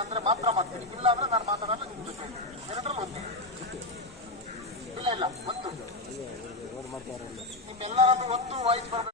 ಅಂದ್ರೆ ಮಾತ್ರ ಮಾಡ್ತೀನಿ, ಇಲ್ಲ ಅಂದ್ರೆ ನಾನು ಮಾತಾಡಲ್ಲ ನಿಮ್ಮ ಜೊತೆ. ಎರಡರಲ್ಲಿ ಒಂದು ಇಲ್ಲ ಒಂದು ನಿಮ್ಮೆಲ್ಲರದ್ದು ಒಂದು ವಾಯ್ಸ್ ಬರಬೇಕು.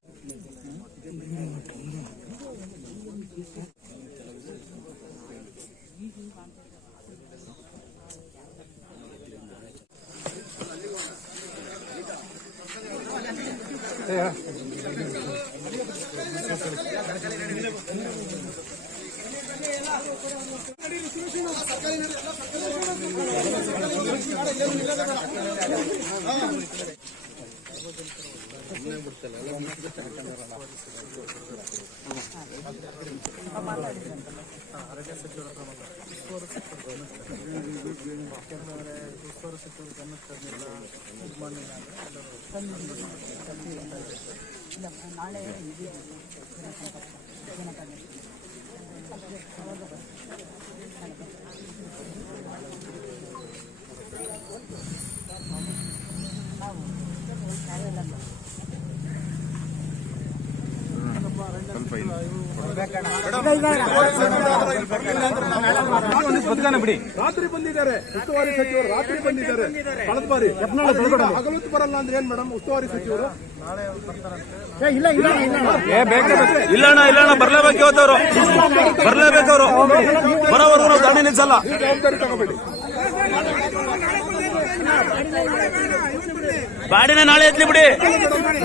ಆರೋಗ್ಯ ಸಚಿವರ ಉಸ್ತುವಾರಿ ಸಚಿವರು ಗಮನಕ್ಕೆ ತಂದಿಲ್ಲ. ನಾಳೆ ಬಿಡಿ. ರಾತ್ರಿ ಬಂದಿದ್ದಾರೆ ಉಸ್ತುವಾರಿ ಸಚಿವರು, ರಾತ್ರಿ ಬಂದಿದ್ದಾರೆ. ಕಳೆದ ಬಾರಿ ಹಗಲೊತ್ತು ಬರಲ್ಲ ಅಂದ್ರೆ ಏನ್ ಮೇಡಮ್? ಉಸ್ತುವಾರಿ ಸಚಿವರು ಇಲ್ಲಣ್ಣ ಬರ್ಲೇಬೇಕು. ಇವತ್ತವರು ಬರ್ಲೇಬೇಕವರು, ಬರೋವರೆಗೂ ನಾವು ದಾಳಿ ನಿಲ್ಸಲ್ಲ. ಜವಾಬ್ದಾರಿ ತಗೋಬೇಡಿ. ಬಾಡಿನ ನಾಳೆ ಎತ್ಲಿ ಬಿಡಿ,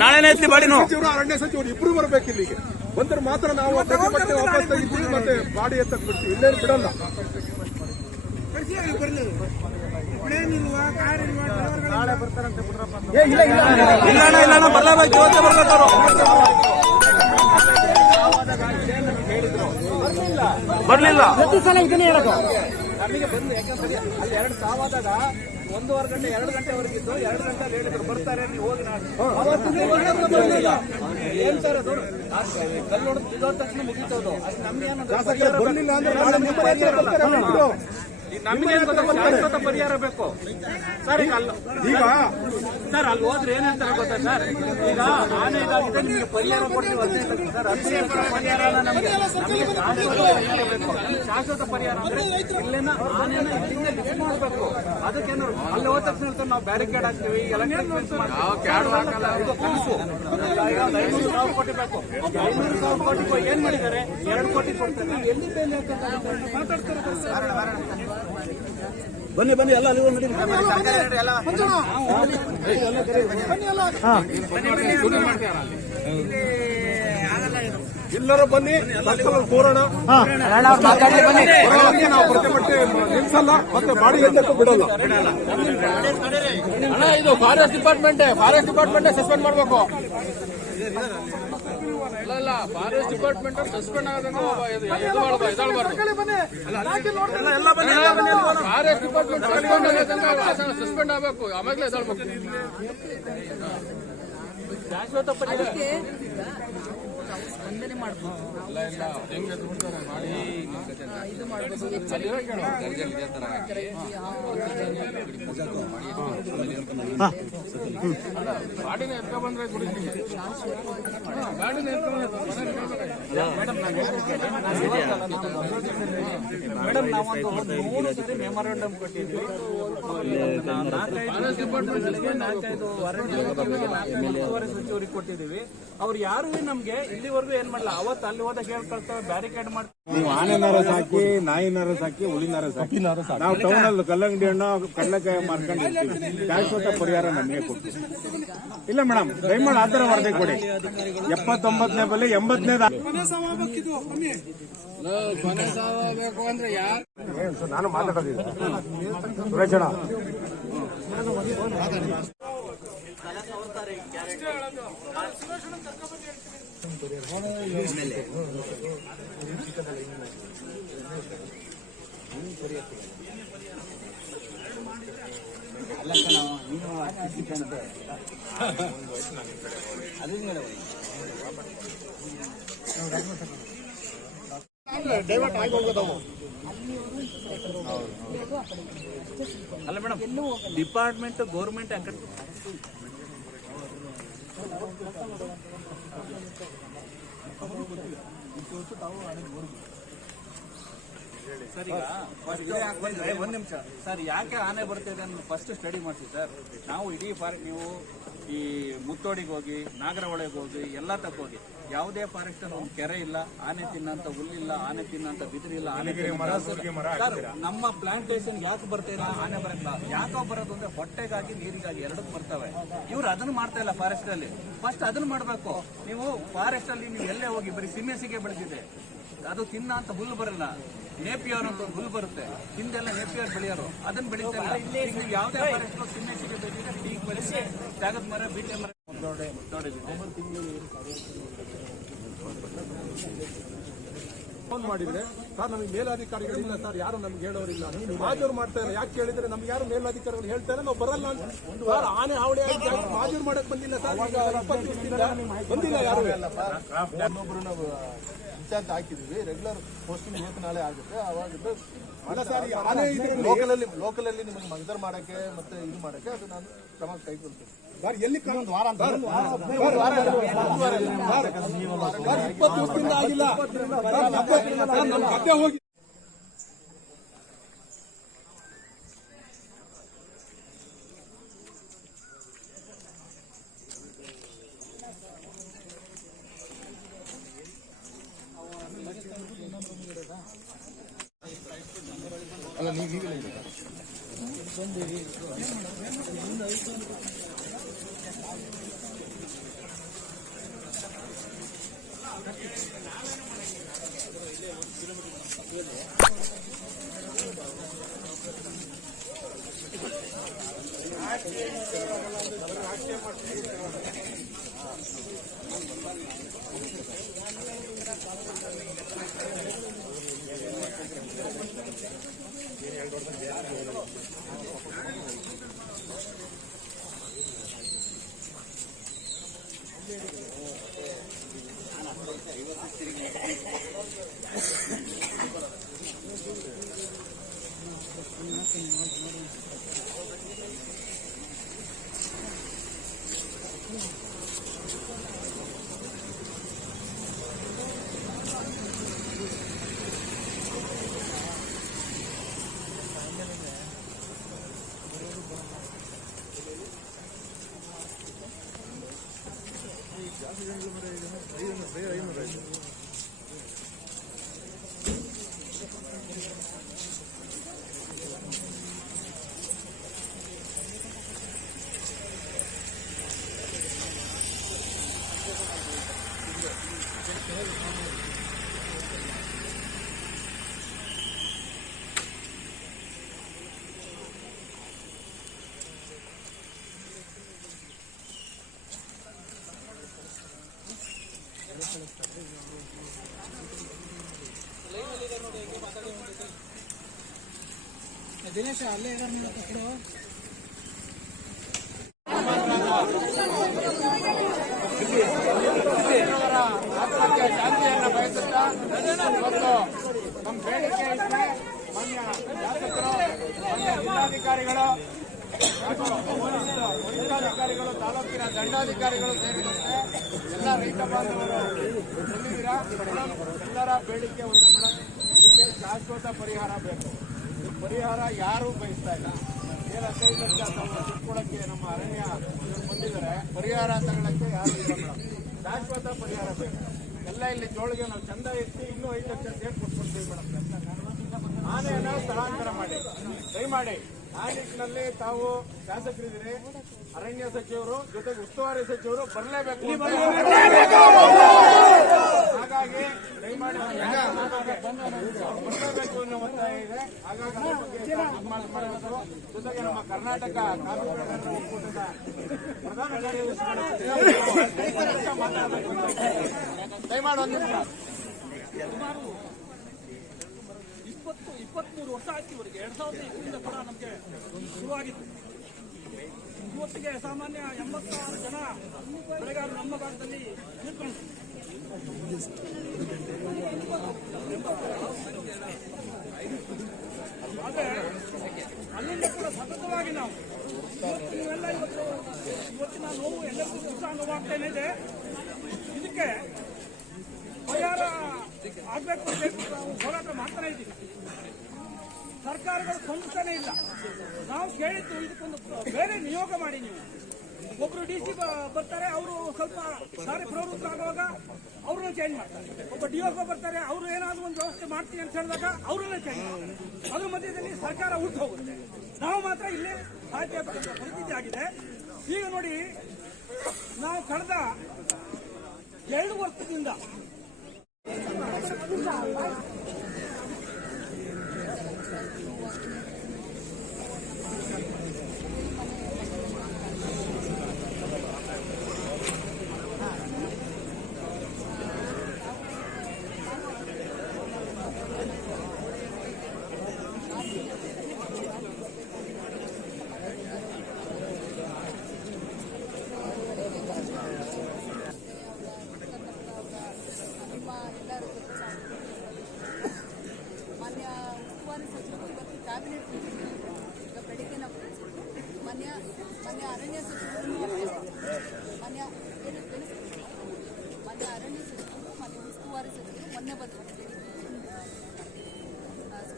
ನಾಳೆನೇ ಎತ್ಲಿ ಬಾಡಿನು. ಸಚಿವರು, ಅರಣ್ಯ ಸಚಿವರು ಇಬ್ರು ಬರ್ಬೇಕು ಇಲ್ಲಿಗೆ. ಬಂದ್ರೆ ಮಾತ್ರ ನಾವು ಪ್ರತಿಭಟನೆ ವಾಪಸ್ ತೆಗಿತೀವಿ, ಮತ್ತೆ ಬಾಡಿ ಎತ್ತಕ್ ಬಿಡ್ತೀವಿ. ಇಲ್ಲೇನು ಬಿಡಲ್ಲ. ಇಲ್ಲ ಬರ್ಲೇಬೇಕು, ಇವತ್ತೇ ಬರ್ಬೇಕವರು. ಬರ್ಲಿಲ್ಲ ನಮಗೆ ಬಂದು ಯಾಕಂದ್ರೆ ಅಲ್ಲಿ 2 ಸಾವಾದಾಗ 1.5 ಗಂಟೆ 2 ಗಂಟೆವರೆಗಿದ್ದು 2 ಗಂಟೆ ಹೇಳಿದ್ರು ಬರ್ತಾರೆ ನೀವು ಹೋಗಿ. ಏನ್ ಸರ್ ಅದು ಕಲ್ಲು ಹೊಡೆದು ಬಿದ್ದೋದ ತಕ್ಷಣ ಮುಗಿತೋದು. ನಮ್ಗೆ ಬರ್ಲಿಲ್ಲ ಅಂದ್ರೆ ನಮ್ಗೆ ಶಾಶ್ವತ ಪರಿಹಾರ ಬೇಕು ಸರ್. ಈಗ ಸರ್ ಅಲ್ಲಿ ಹೋದ್ರೆ ಏನ್ ಹೇಳ್ತಾರೆ ಗೊತ್ತಾ ಸರ್? ಈಗ ಆನೆ ಇದಾಗಿದೆ, ನಿಮ್ಗೆ ಪರಿಹಾರ ಕೊಡ್ತೀವಿ ಅಂತ ಹೇಳ್ತಾರೆ ಸರ್. ಅದೇ ಪರಿಹಾರ ನಮ್ಗೆ ಶಾಶ್ವತ ಪರಿಹಾರ ಅಂದ್ರೆ ಇಲ್ಲೇನ ಆನೆನ ಇಲ್ಲಿಂದ ಲಿಫ್ಟ್ ಮಾಡಬೇಕು. ಅದಕ್ಕೇನು ಅಲ್ಲಿ ಹೋದ ತಕ್ಷಣ ಹೇಳ್ತಾರೆ ನಾವು ಬ್ಯಾರಿಕೇಡ್ ಹಾಕ್ತೀವಿ, ಎಲೆಕ್ಟ್ರಿಕ್ ಫೆನ್ಸ್ ಮಾಡ್ತೀವಿ. ಕನಸು 500,000 ಕೋಟಿ ಬೇಕು. 500,000 ಕೋಟಿ ಏನ್ ಮಾಡಿದ್ದಾರೆ? 2 ಕೋಟಿ ಕೊಡ್ತಾರೆ. ಎಲ್ಲಿ ಬೇಲಿ ಮಾತಾಡ್ತಾರೆ. ಬನ್ನಿ ಎಲ್ಲ ಅಲ್ಲಿ ಎಲ್ಲರೂ ಬನ್ನಿ, ಕೂರೋಣ. ನಾವು ಪ್ರತಿಭಟನೆ ನಿಲ್ಸಲ್ಲ, ಮತ್ತೆ ಬಾಡಿ ಎತ್ತಕ್ಕೂ ಬಿಡಲ್ಲ. ಇದು ಫಾರೆಸ್ಟ್ ಡಿಪಾರ್ಟ್ಮೆಂಟ್ ಸಸ್ಪೆಂಡ್ ಮಾಡಬೇಕು. ಇಲ್ಲ ಫಾರೆಸ್ಟ್ ಡಿಪಾರ್ಟ್ಮೆಂಟ್ ಸಸ್ಪೆಂಡ್ ಆದಂಗೆ ಫಾರೆಸ್ಟ್ ಡಿಪಾರ್ಟ್ಮೆಂಟ್ ಸಸ್ಪೆಂಡ್ ಆಗಬೇಕು. ಆಮೇಲೆ ಎದಳ್ಬೇಕು. ಶಾಶ್ವತ ಪರಿಹಾರ ಸ್ಪಂದನೆ ಮಾಡಬಹುದು. ಬಾಡಿನ ಎತ್ಕೊ ಬಂದ್ರೆ ಬಾಡಿನ ಮೇಡಮ್ ನಾವೊಂದು 3 ಸರಿ ಮೆಮೊರಾಂಡಮ್ ಕೊಟ್ಟಿದ್ವಿ. 4-5 ಉಸ್ತುವಾರಿ ಸಚಿವರಿಗೆ ಕೊಟ್ಟಿದ್ದೀವಿ. ಅವ್ರು ಯಾರು ನಮ್ಗೆ ಇಲ್ಲಿವರೆಗೂ ಏನ್ ಮಾಡಲ್ಲ. ಅವತ್ತು ಅಲ್ಲಿ ಹೋದಾಗ ಹೇಳ್ಕೊಳ್ತಾವೆ, ಬ್ಯಾರಿಕೇಡ್ ಮಾಡ್ತಾರೆ. ನೀವು ಆನೆನಾರ ಸಾಕಿ, ನಾಯಿನಾರ ಸಾಕಿ, ಹುಲಿನಾರ ಸಾಕಿ. ನಾವು ಟೌನ್ ಅಲ್ಲಿ ಕಲ್ಲಂಗಡಿ ಹಣ್ಣು ಕಡಲೆಕಾಯಿ ಮಾರ್ಕೊಂಡಿರ್ತೀವಿ. ಶಾಶ್ವತ ಪರಿಹಾರ ನಮಗೆ ಕೊಟ್ಟು ಇಲ್ಲ ಮೇಡಮ್. ದಯಮಾಡಿ ಆತರ ವರದಿ ಕೊಡಿ. 79ನೇ ಬಲ್ಲಿ 80ನೇ ಅಂದ್ರೆ ಯಾರು ನಾನು ಮಾತಾಡೋದಿಲ್ಲ. ಸುರೇಶಣ್ಣ ಡೈವರ್ಟ್ ಆಗಿ ಹೋಗೋದವು. ಅಲ್ಲ ಮೇಡಮ್, ಡಿಪಾರ್ಟ್ಮೆಂಟ್ ಗೌರ್ಮೆಂಟ್ ಸರ್ ಈಗ ಒಂದ್ ನಿಮಿಷ ಸರ್, ಯಾಕೆ ಆನೆ ಬರ್ತಿದೆ ಅಂತ ಫಸ್ಟ್ ಸ್ಟಡಿ ಮಾಡಿಸಿ ಸರ್. ನಾವು ಇಡೀ ನೀವು ಈ ಮುತ್ತೋಡಿಗೆ ಹೋಗಿ, ನಾಗರಹೊಳೆಗೆ ಹೋಗಿ, ಎಲ್ಲ ತಕ್ಕ ಹೋಗಿ, ಯಾವುದೇ ಫಾರೆಸ್ಟ್ ಅಲ್ಲಿ ಒಂದು ಕೆರೆ ಇಲ್ಲ, ಆನೆ ತಿನ್ನಂತ ಹುಲ್ಲಿಲ್ಲ, ಆನೆ ತಿನ್ನಂತ ಬಿದಿರಿಲ್ಲ, ಆನೆ ಸರ್ ನಮ್ಮ ಪ್ಲಾಂಟೇಶನ್ ಯಾಕೆ ಬರ್ತಿಲ್ಲ ಆನೆ ಬರಲ್ಲ? ಯಾಕೆ ಬರೋದು ಅಂದ್ರೆ ಹೊಟ್ಟೆಗಾಗಿ ನೀರಿಗಾಗಿ ಎರಡಕ್ಕೆ ಬರ್ತವೆ. ಇವ್ರು ಅದನ್ನ ಮಾಡ್ತಾ ಇಲ್ಲ ಫಾರೆಸ್ಟ್ ಅಲ್ಲಿ. ಫಸ್ಟ್ ಅದನ್ನ ಮಾಡ್ಬೇಕು. ನೀವು ಫಾರೆಸ್ಟ್ ಅಲ್ಲಿ ನೀವು ಎಲ್ಲೇ ಹೋಗಿ ಬರೀ ಸಿಮೆಸಿಗೆ ಬೆಳೆದಿದೆ, ಅದು ತಿನ್ನ ಅಂತ ಹುಲ್ಲು ಬರಲ್ಲ. ನೇಪಿಯರ್ ಅಂತ ಹುಲ್ಲು ಬರುತ್ತೆ, ಹಿಂದೆಲ್ಲ ನೇಪಿಯರ್ ಬೆಳೆಯೋರು ಅದನ್ನ ಬೆಳೀತಾ ಇಲ್ಲ. ನೀವು ಯಾವುದೇ ಫಾರೆಸ್ಟ್ ಸಿಮೆಸಿಗೆ ಬೆಳೆದಿದೆ, ಟೀಕ್ ಬೆಳೆಸಿ, ಜಾಗದ ಮರ, ಬೀಟೆ ಮರ ಫೋನ್ ಮಾಡಿದ್ರೆ ಸರ್ ನಮಗೆ ಮೇಲಾಧಿಕಾರಿಗಳಿಲ್ಲ ಸರ್, ಯಾರು ನಮ್ಗೆ ಹೇಳೋರಿಲ್ಲ, ಮಾಜೂರು ಮಾಡ್ತಾ ಇಲ್ಲ. ಯಾಕೆ ಕೇಳಿದ್ರೆ ನಮ್ಗೆ ಯಾರು ಮೇಲಾಧಿಕಾರಿಗಳು ಹೇಳ್ತಾರೆ ನಾವು ಬರಲ್ಲ ಅಂತ. ಸರ್ ಆನೆ ಹಾವಳಿ ಮಾಜೂರು ಮಾಡಕ್ ಬಂದಿಲ್ಲ ಸರ್, ಈಗ 20 ದಿವಸದಿಂದ ಬಂದಿಲ್ಲ ಯಾರು. ಇನ್ನೊಬ್ರು ನಾವು ಇನ್ಚಾರ್ಜ್ ಹಾಕಿದ್ವಿ, ರೆಗ್ಯುಲರ್ ಪೋಸ್ಟಿಂಗ್ ಇವತ್ತು ನಾಳೆ ಆಗುತ್ತೆ. ಅವಾಗ ಅಲ್ಲ ಸರ್, ಈ ಆನೆ ಲೋಕಲಲ್ಲಿ ನಿಮಗೆ ಮಗದರ್ ಮಾಡಕ್ಕೆ ಮತ್ತೆ ಇದು ಮಾಡಕ್ಕೆ ಅದು ನಾನು ಕ್ರಮ ಕೈಗೊಳ್ತೀನಿ. ಸರ್ ಎಲ್ಲಿ ಒಂದು ವಾರ ಅಂತ 20 ದಿವಸದಿಂದ ಆಗಿಲ್ಲ ನಮ್ಮ ಗದ್ದೆ ಹೋಗಿ ಅಲ್ಲ ನೀವು ದಿನೇಶ ಅಲ್ಲೇ ಇರೋ ಆತ್ಮಹತ್ಯೆ ಶಾಂತಿಯನ್ನು ಬಯಸುತ್ತಾ ಇವತ್ತು ನಮ್ಮ ಬೇಡಿಕೆ ಇದ್ರೆ ಮಾನ್ಯ ಶಾಸಕರು, ಮಾನ್ಯ ಜಿಲ್ಲಾಧಿಕಾರಿಗಳು ಹಾಗೂ ವರಿಷ್ಠಾಧಿಕಾರಿಗಳು, ತಾಲೂಕಿನ ದಂಡಾಧಿಕಾರಿಗಳು ಸೇರಿದಂತೆ ಎಲ್ಲ ರೈತ ಬಾಂಧವರು ಎಲ್ಲಿದ್ದೀರಾ? ಎಲ್ಲರ ಬೇಡಿಕೆ ಒಂದು ಮೇಡಮ್, ಇದಕ್ಕೆ ಶಾಶ್ವತ ಪರಿಹಾರ ಬೇಕು. ಪರಿಹಾರ ಯಾರೂ ಬಯಸ್ತಾ ಇಲ್ಲ. ಏನು 15 ಲಕ್ಷ ತಿಳ್ಕೊಳ್ಳೋಕ್ಕೆ ನಮ್ಮ ಅರಣ್ಯ ಬಂದಿದ್ದಾರೆ, ಪರಿಹಾರ ತಗೊಳ್ಳಕ್ಕೆ ಯಾರು ಇಲ್ಲ ಮೇಡಮ್. ಶಾಶ್ವತ ಪರಿಹಾರ ಬೇಕು. ಎಲ್ಲ ಇಲ್ಲಿ ಜೋಳಿಗೆ ನಾವು ಚಂದ ಎತ್ತಿ ಇನ್ನೂ 5 ಲಕ್ಷ ಸೇರಿ ಕೊಟ್ಕೊಡ್ತೀವಿ ಮೇಡಮ್. ಆನೆಯನ್ನು ಸ್ಥಳಾಂತರ ಮಾಡಿ, ದಯಮಾಡಿ ಆ ನಿಟ್ಟಿನಲ್ಲಿ ತಾವು ಶಾಸಕರಿದ್ದೀರಿ, ಅರಣ್ಯ ಸಚಿವರು ಜೊತೆಗೆ ಉಸ್ತುವಾರಿ ಸಚಿವರು ಬರಲೇಬೇಕು. ಹಾಗಾಗಿ ದಯಮಾಡಿ ಬರಲೇಬೇಕು ಅನ್ನೋ ಒತ್ತಾಯ ಇದೆ. ಹಾಗಾಗಿ ಅದ್ರ ಬಗ್ಗೆ ಮಾಡಬೇಕು. ಜೊತೆಗೆ ನಮ್ಮ ಕರ್ನಾಟಕ ಕಾಫಿ ಬೆಳೆಗಾರರ ಒಕ್ಕೂಟದ ಪ್ರಧಾನ ಕಾರ್ಯದರ್ಶಿಗಳು ಮಾತಾಡಬೇಕು. ದಯಮಾಡಿ ಒಂದು ನಿಮಿಷ. 23 ವರ್ಷ ಆಯ್ತು ಇವರಿಗೆ. 2002 ಕೂಡ ನಮಗೆ ಶುರುವಾಗಿತ್ತು. ಇವತ್ತಿಗೆ ಸಾಮಾನ್ಯ 86 ಜನ ಬೆಳೆಗಾರರು ನಮ್ಮ ಭಾಗದಲ್ಲಿ ತೀರ್ಕೊಂಡು ಆದರೆ ಅಲ್ಲಿಂದ ಕೂಡ ಸತತವಾಗಿ ನಾವು ನೀವೆಲ್ಲ ಇವತ್ತಿನ ನೋವು ಎಲ್ಲರಿಗೂ ಸುಖ ನೋವಾಗ್ತಾನೆ ಇದೆ. ಇದಕ್ಕೆ ಪರಿಹಾರ ಆಗ್ಬೇಕು ಅಂತ ಹೇಳ್ಬಿಟ್ಟು ನಾವು ಹೋರಾಟ ಮಾಡ್ತಾನೆ ಇದ್ದೀವಿ. ಸರ್ಕಾರಗಳು ಸ್ಪಂದಿಸ್ತಾನೆ ಇಲ್ಲ. ನಾವು ಕೇಳಿದ್ದು ಇದಕ್ಕೊಂದು ಬೇರೆ ನಿಯೋಗ ಮಾಡಿ, ನೀವು ಒಬ್ರು DC ಬರ್ತಾರೆ, ಅವರು ಸ್ವಲ್ಪ ಕಾರ್ಯಪ್ರವೃತ್ತ ಆಗುವಾಗ ಅವ್ರನ್ನ ಚೇಂಜ್ ಮಾಡ್ತಾರೆ. ಒಬ್ಬ DO ಬರ್ತಾರೆ, ಅವರು ಏನಾದ್ರು ಒಂದು ವ್ಯವಸ್ಥೆ ಮಾಡ್ತೀವಿ ಅಂತ ಹೇಳಿದಾಗ ಅವ್ರನ್ನ ಚೇಂಜ್ ಮಾಡ್ತಾರೆ. ಅದ್ರ ಮಧ್ಯದಲ್ಲಿ ಸರ್ಕಾರ ಉಟ್ಟು ಹೋಗುತ್ತೆ. ನಾವು ಮಾತ್ರ ಇಲ್ಲೇ ಸಾಧ್ಯ ಪರಿಸ್ಥಿತಿ ಆಗಿದೆ. ಈಗ ನೋಡಿ, ನಾವು ಕಳೆದ 2 ವರ್ಷದಿಂದ ಮಾನ್ಯ ಉಸ್ತುವಾರಿ ಸಚಿವರು ಇವತ್ತು ಕ್ಯಾಬಿನೆಟ್ ಈಗ ಬೆಳಿಗ್ಗೆ ನಾವು ಮಾನ್ಯ ಅರಣ್ಯ ಸಚಿವರು ಮಾನ್ಯ ಅರಣ್ಯ ಸಚಿವರು ಮಾನ್ಯ ಉಸ್ತುವಾರಿ ಸಚಿವರು ಮೊನ್ನೆ ಬಂದರು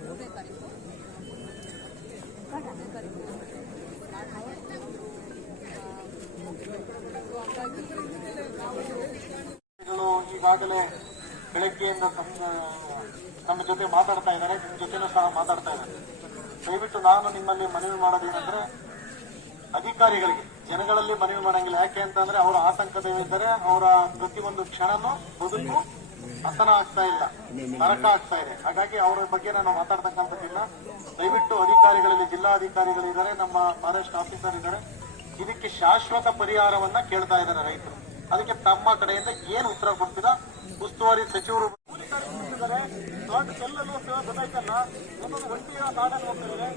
3ನೇ ತಾರೀಕು ಈಗಾಗಲೇ ಬೆಳಗ್ಗೆಯಿಂದ ನಮ್ಮ ಜೊತೆ ಮಾತಾಡ್ತಾ ಇದ್ದಾರೆ, ನಿಮ್ಮ ಜೊತೆನೂ ಸಹ ಮಾತಾಡ್ತಾ ಇದ್ದಾರೆ. ದಯವಿಟ್ಟು ನಾನು ನಿಮ್ಮಲ್ಲಿ ಮನವಿ ಮಾಡೋದೇನೆಂದ್ರೆ, ಅಧಿಕಾರಿಗಳಿಗೆ ಜನಗಳಲ್ಲಿ ಮನವಿ ಮಾಡಂಗಿಲ್ಲ. ಯಾಕೆ ಅಂತಂದ್ರೆ ಅವರ ಆತಂಕದಲ್ಲಿದ್ದಾರೆ. ಅವರ ಪ್ರತಿಯೊಂದು ಕ್ಷಣನೂ ಬದುಕು ಹಸನ ಆಗ್ತಾ ಇಲ್ಲ, ನರಕ ಆಗ್ತಾ ಇದೆ. ಹಾಗಾಗಿ ಅವರ ಬಗ್ಗೆ ನಾನು ಮಾತಾಡ್ತಕ್ಕಂಥದ್ದಿಲ್ಲ. ದಯವಿಟ್ಟು ಅಧಿಕಾರಿಗಳಲ್ಲಿ ಜಿಲ್ಲಾಧಿಕಾರಿಗಳಿದ್ದಾರೆ, ನಮ್ಮ ಫಾರೆಸ್ಟ್ ಆಫೀಸರ್ ಇದ್ದಾರೆ, ಇದಕ್ಕೆ ಶಾಶ್ವತ ಪರಿಹಾರವನ್ನ ಕೇಳ್ತಾ ಇದ್ದಾರೆ ರೈತರು. ಅದಕ್ಕೆ ತಮ್ಮ ಕಡೆಯಿಂದ ಏನು ಉತ್ತರ ಕೊಡ್ತೀರಾ ಉಸ್ತುವಾರಿ ಸಚಿವರು ಎಲ್ಲರೂ ಗೊತ್ತಾಯ್ತಲ್ಲ. ಒಂದೊಂದು ಒಂಟಿಯ ನಾಡನ್ನು ಹೋಗ್ತಿದ್ದಾರೆ.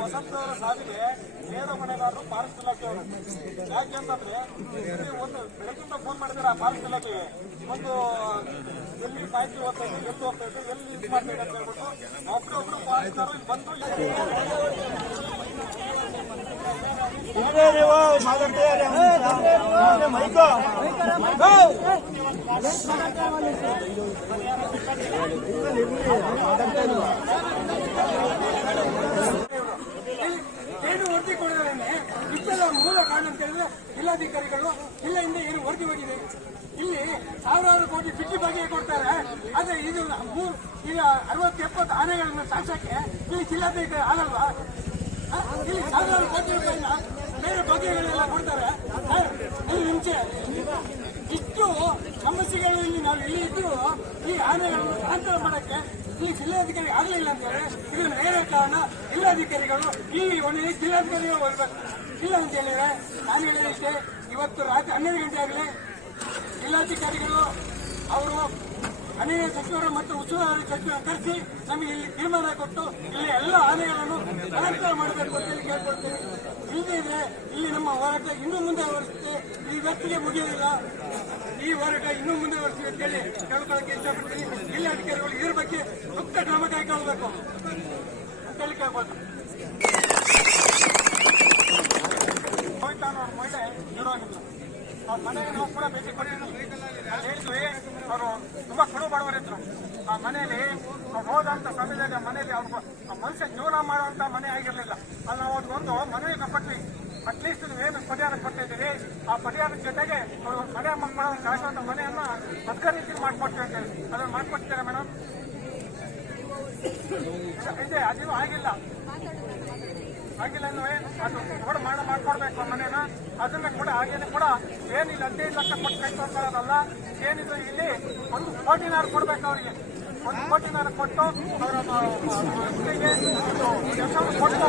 ವಸಂತವರ ಸಾವಿಗೆ ನೇರ ಹೊಣೆಗಾರರು ಫಾರೆಸ್ಟ್ ಇಲಾಖೆಯವರು. ಯಾಕೆಂತಂದ್ರೆ ಒಂದು ಬೆಳಗಿಂದ ಫೋನ್ ಮಾಡಿದ್ದಾರೆ ಆ ಫಾರೆಸ್ಟ್ ಇಲಾಖೆಗೆ, ಒಂದು ಎಲ್ಲಿ ಮಾಹಿತಿ ಹೋಗ್ತಾ ಇದೆ, ಎಲ್ಲಿ ಹೋಗ್ತಾ ಇದೆ, ಎಲ್ಲಿ ಇದು ಮಾಡ್ತಾ ಇದೆ ಅಂತ ಹೇಳ್ಬಿಟ್ಟು ಒಬ್ಬರೊಬ್ರು ಫಾರೆಸ್ಟ್ನವರು ಬಂದು ಏನು ವರದಿ ಕೊಡೋದೇ ಇಷ್ಟೆಲ್ಲ ಮೂಲ ಕಾರಣ ಅಂತ ಹೇಳಿದ್ರೆ ಜಿಲ್ಲಾಧಿಕಾರಿಗಳು ಜಿಲ್ಲೆಯಿಂದ ಏನು ವರದಿ ಹೋಗಿದೆ. ಇಲ್ಲಿ ಸಾವಿರಾರು ಕೋಟಿ ಬಿಟ್ಟಿ ಬಗ್ಗೆ ಕೊಡ್ತಾರೆ. ಆದ್ರೆ ಇದು ಈಗ 60-70 ಆನೆಗಳನ್ನು ಸಾಕ್ಸಕ್ಕೆ ಇಲ್ಲಿ ಜಿಲ್ಲಾಧಿಕಾರಿ ಆಗಲ್ವಾ? ಇಲ್ಲಿ ಸಾವಿರಾರು ಕೋಟಿ ರೂಪಾಯಿನ ಬೇರೆ ಬಗೆಗಳೆಲ್ಲ ಕೊಡ್ತಾರೆ. ಮುಂಚೆ ಇಷ್ಟು ಸಮಸ್ಯೆಗಳು ಇಲ್ಲಿ ನಾವು ಇಲ್ಲಿ ಇದ್ದು ಈ ಆನೆಗಳನ್ನು ಸ್ಥಳಾಂತರ ಮಾಡಕ್ಕೆ ಈ ಜಿಲ್ಲಾಧಿಕಾರಿ ಆಗಲಿಲ್ಲ ಅಂತ ಹೇಳಿ ಇದು ನೇರ ಕಾರಣ. ಜಿಲ್ಲಾಧಿಕಾರಿಗಳು ಈ ಹೊಣೆ ಜಿಲ್ಲಾಧಿಕಾರಿಗಳು ಬರ್ಬೇಕು. ಇಲ್ಲ ಅಂತ ಹೇಳಿದ್ರೆ ನಾನು ಹೇಳಿದಷ್ಟೇ, ಇವತ್ತು ರಾತ್ರಿ 12 ಗಂಟೆ ಆಗಲಿ ಜಿಲ್ಲಾಧಿಕಾರಿಗಳು ಅವರು ಅರಣ್ಯ ಸಚಿವರು ಮತ್ತು ಉಸ್ತುವಾರಿ ಸಚಿವರು ಕರೆಸಿ ನಮಗೆ ಇಲ್ಲಿ ತೀರ್ಮಾನ ಕೊಟ್ಟು ಇಲ್ಲಿ ಎಲ್ಲ ಆನೆಗಳನ್ನು ಸ್ಥಳಾಂತರ ಮಾಡಬೇಕು ಅಂತ ಹೇಳಿ ಕೇಳ್ಕೊಳ್ತೇವೆ. ಇಲ್ಲದಿದ್ರೆ ಇಲ್ಲಿ ನಮ್ಮ ಹೋರಾಟ ಇನ್ನೂ ಮುಂದುವರಿಸುತ್ತೆ. ಈ ವ್ಯಕ್ತಿಗೆ ಮುಗಿಯೋದಿಲ್ಲ. ಈ ಹೋರಾಟ ಇನ್ನೂ ಮುಂದುವರಿಸುತ್ತೆ ಅಂತ ಹೇಳಿ ಕೇಳ್ಕೊಳ್ಳೋಕೆ ಇಷ್ಟಪಡ್ತೀನಿ. ಜಿಲ್ಲಾಧಿಕಾರಿಗಳು ಇದ್ರ ಬಗ್ಗೆ ಸೂಕ್ತ ಕ್ರಮ ಕೈಗೊಳ್ಳಬೇಕು ಅಂತ ಹೇಳಿ ಕೇಳ್ಬೋದು. ಅವ್ರ ಮಹಿಳೆ ಇರೋಗಿದ್ರು, ಅವ್ರ ಮನೆಗೆ ನಾವು ಕೂಡ ಭೇಟಿ ಕೊಟ್ಟಿದ್ವಿ. ಹೇಳಿದ್ವಿ, ಅವರು ತುಂಬಾ ಕಡು ಬಡವರಿದ್ರು. ಆ ಮನೆಯಲ್ಲಿ ಅವ್ರು ಹೋದಂತ ಸಮಯದಾಗ ಮನೆಯಲ್ಲಿ ಅವ್ರು ಮನುಷ್ಯ ಜೀವನ ಮಾಡುವಂತ ಮನೆ ಆಗಿರ್ಲಿಲ್ಲ. ಅಲ್ಲಿ ನಾವು ಒಂದು ಮನವಿ ಕೊಟ್ವಿ. ಅಟ್ಲೀಸ್ಟ್ ಏನು ಪರಿಹಾರ ಕೊಟ್ಟಿದ್ದೀರಿ, ಆ ಪರಿಹಾರದ ಜೊತೆಗೆ ಅವರು ಮನೆ ಮಾಡೋ ಶಾಶ್ವತ ಮನೆಯನ್ನ ಬದ್ಕ ರೀತಿ ಮಾಡ್ಕೊಡ್ತೀವಿ ಅಂತ ಹೇಳಿ ಅದನ್ನ ಮಾಡ್ಕೊಡ್ತೀರಾ ಮೇಡಮ್? ಇದೆ, ಅದೇನು ಆಗಿಲ್ಲ ಅಂದ್ರೆ ಅದು ಕೂಡ ಮಾಡ್ಕೊಡ್ಬೇಕು ಮನೇನ. ಅದನ್ನ ಕೂಡ ಹಾಗೇನೆ ಕೂಡ ಏನಿಲ್ಲ 15 ಲಕ್ಷ ಕೊಟ್ಟು ಕೈ ತೊಗೊಳ್ಳೋದಲ್ಲ. ಏನಿದ್ರು ಇಲ್ಲಿ 1 ಕೋಟಿನಾರು ಕೊಡ್ಬೇಕು ಅವರಿಗೆ. 1 ಕೋಟಿನಾರು ಕೊಟ್ಟು ಅವರ ಕೊಟ್ಟು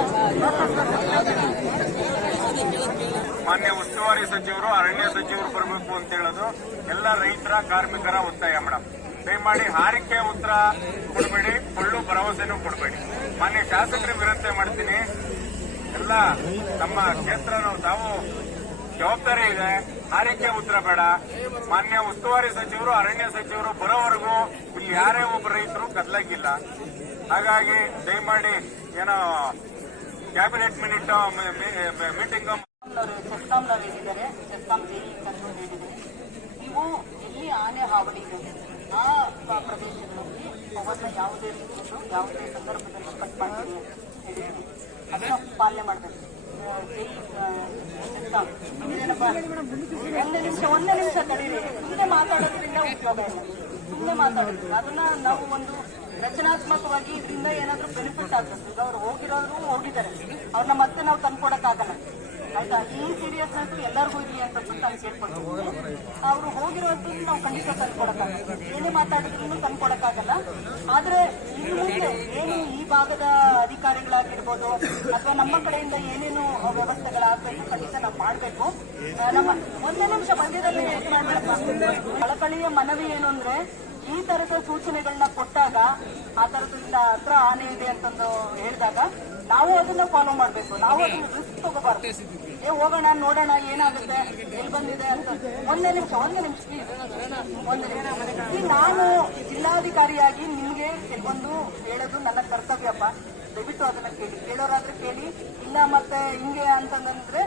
ಮಾನ್ಯ ಉಸ್ತುವಾರಿ ಸಚಿವರು ಅರಣ್ಯ ಸಚಿವರು ಬರಬೇಕು ಅಂತ ಹೇಳೋದು ಎಲ್ಲ ರೈತರ ಕಾರ್ಮಿಕರ ಒತ್ತಾಯ ಮೇಡಮ್. ದಯಮಾಡಿ ಹಾರಿಕೆ ಉತ್ತರ ಕೊಡಬೇಡಿ, ಸುಳ್ಳು ಭರವಸೆನೂ ಕೊಡಬೇಡಿ. ಮಾನ್ಯ ಶಾಸಕರಿಗೆ ವಿನಂತಿ ಮಾಡ್ತೀನಿ, ಎಲ್ಲ ನಮ್ಮ ಕ್ಷೇತ್ರ ತಾವು ಜವಾಬ್ದಾರಿ ಇದೆ. ಹಾರಿಕೆ ಉತ್ತರ ಬೇಡ. ಮಾನ್ಯ ಉಸ್ತುವಾರಿ ಸಚಿವರು ಅರಣ್ಯ ಸಚಿವರು ಬರೋವರೆಗೂ ಇಲ್ಲಿ ಯಾರೇ ಒಬ್ಬ ರೈತರು ಕದಲಕ್ಕಿಲ್ಲ. ಹಾಗಾಗಿ ದಯಮಾಡಿ ಏನೋ ಕ್ಯಾಬಿನೆಟ್ ಮಿನಿಟ್ ಮೀಟಿಂಗ್ ಚೆಸ್ಕಾಂನವ್ರು ಹೇಳಿದ್ದಾರೆ, ಚೆಸ್ಕಾಂ ಜೈಲಿ ಕರ್ಕೊಂಡು ಹೇಳಿದ್ದಾರೆ, ನೀವು ಎಲ್ಲಿ ಆನೆ ಹಾವಳಿ ಇದೆ ಆ ಪ್ರದೇಶಗಳಲ್ಲಿ ಪವರ್ನ ಯಾವುದೇ ರೀತಿಯಲ್ಲೂ ಯಾವುದೇ ಸಂದರ್ಭದಲ್ಲಿ ಕಟ್ ಮಾಡ್ತೀನಿ ಹೇಳಿದ್ದೀನಿ. ಅದನ್ನ ಪಾಲನೆ ಮಾಡಬೇಕು. ಜೈ ಚೆಸ್ಕಾಂ ಏನಪ್ಪ, ಒಂದೇ ನಿಮಿಷ ತಡೀರಿ. ಸುಮ್ಮನೆ ಮಾತಾಡೋದ್ರಿಂದ ಉಪಯೋಗ ಇಲ್ಲ. ಸುಮ್ಮನೆ ಮಾತಾಡೋದು ಅದನ್ನ ನಾವು ಒಂದು ರಚನಾತ್ಮಕವಾಗಿ ಇದರಿಂದ ಏನಾದ್ರೂ ಬೆನಿಫಿಟ್ ಆಗ್ತದೆ. ಈಗ ಅವ್ರು ಹೋಗಿದ್ದಾರೆ, ಅವ್ರನ್ನ ಮತ್ತೆ ನಾವು ತಂದ್ಕೊಡಕ್ಕಾಗಲ್ಲ. ಆಯ್ತಾ? ಈ ಸೀರಿಯಸ್ನೆಸ್ ಎಲ್ಲರಿಗೂ ಇರಲಿ ಅಂತ ನಾನು ಕೇಳ್ಕೊಳ್ತೀನಿ. ಅವರು ಹೋಗಿರೋದು ನಾವು ಖಂಡಿತ ತಂದ್ಕೊಡಕ್ಕಾಗಲ್ಲ, ಏನೇ ಮಾತಾಡಿದ್ರು ತಂದ್ಕೊಡಕ್ಕಾಗಲ್ಲ. ಆದ್ರೆ ಇನ್ನು ಮುಂದೆ ಏನು ಈ ಭಾಗದ ಅಧಿಕಾರಿಗಳಾಗಿರ್ಬೋದು ಅಥವಾ ನಮ್ಮ ಕಡೆಯಿಂದ ಏನೇನು ವ್ಯವಸ್ಥೆಗಳಾಗಬೇಕು ಖಂಡಿತ ನಾವು ಮಾಡಬೇಕು. ನಮ್ಮ ಒಂದೇ ನಿಮಿಷ ಮಧ್ಯದಲ್ಲಿ ಕಳಕಳಿಯ ಮನವಿ ಏನು ಅಂದ್ರೆ, ಈ ತರದ ಸೂಚನೆಗಳನ್ನ ಕೊಟ್ಟಾಗ ಆ ತರದಿಂದ ಹತ್ರ ಆನೆ ಇದೆ ಅಂತಂದು ಹೇಳಿದಾಗ ನಾವು ಅದನ್ನ ಫಾಲೋ ಮಾಡ್ಬೇಕು. ನಾವು ಅದನ್ನ ರಿಸ್ಕ್ ತಗೋಬಾರ್ದು. ಹೋಗೋಣ ನೋಡೋಣ ಏನಾಗುತ್ತೆ, ಎಲ್ಲಿ ಬಂದಿದೆ ಅಂತ. ಒಂದೇ ನಿಮಿಷ ಪ್ಲೀಸ್. ಈಗ ನಾನು ಜಿಲ್ಲಾಧಿಕಾರಿಯಾಗಿ ನಿಮ್ಗೆ ಕೆಲವೊಂದು ಹೇಳೋದು ನನ್ನ ಕರ್ತವ್ಯಪ್ಪ. ದಯವಿಟ್ಟು ಅದನ್ನ ಕೇಳೋರಾದ್ರೆ ಕೇಳಿ, ಇಲ್ಲ ಮತ್ತೆ ಹಿಂಗೆ ಅಂತಂದ್ರೆ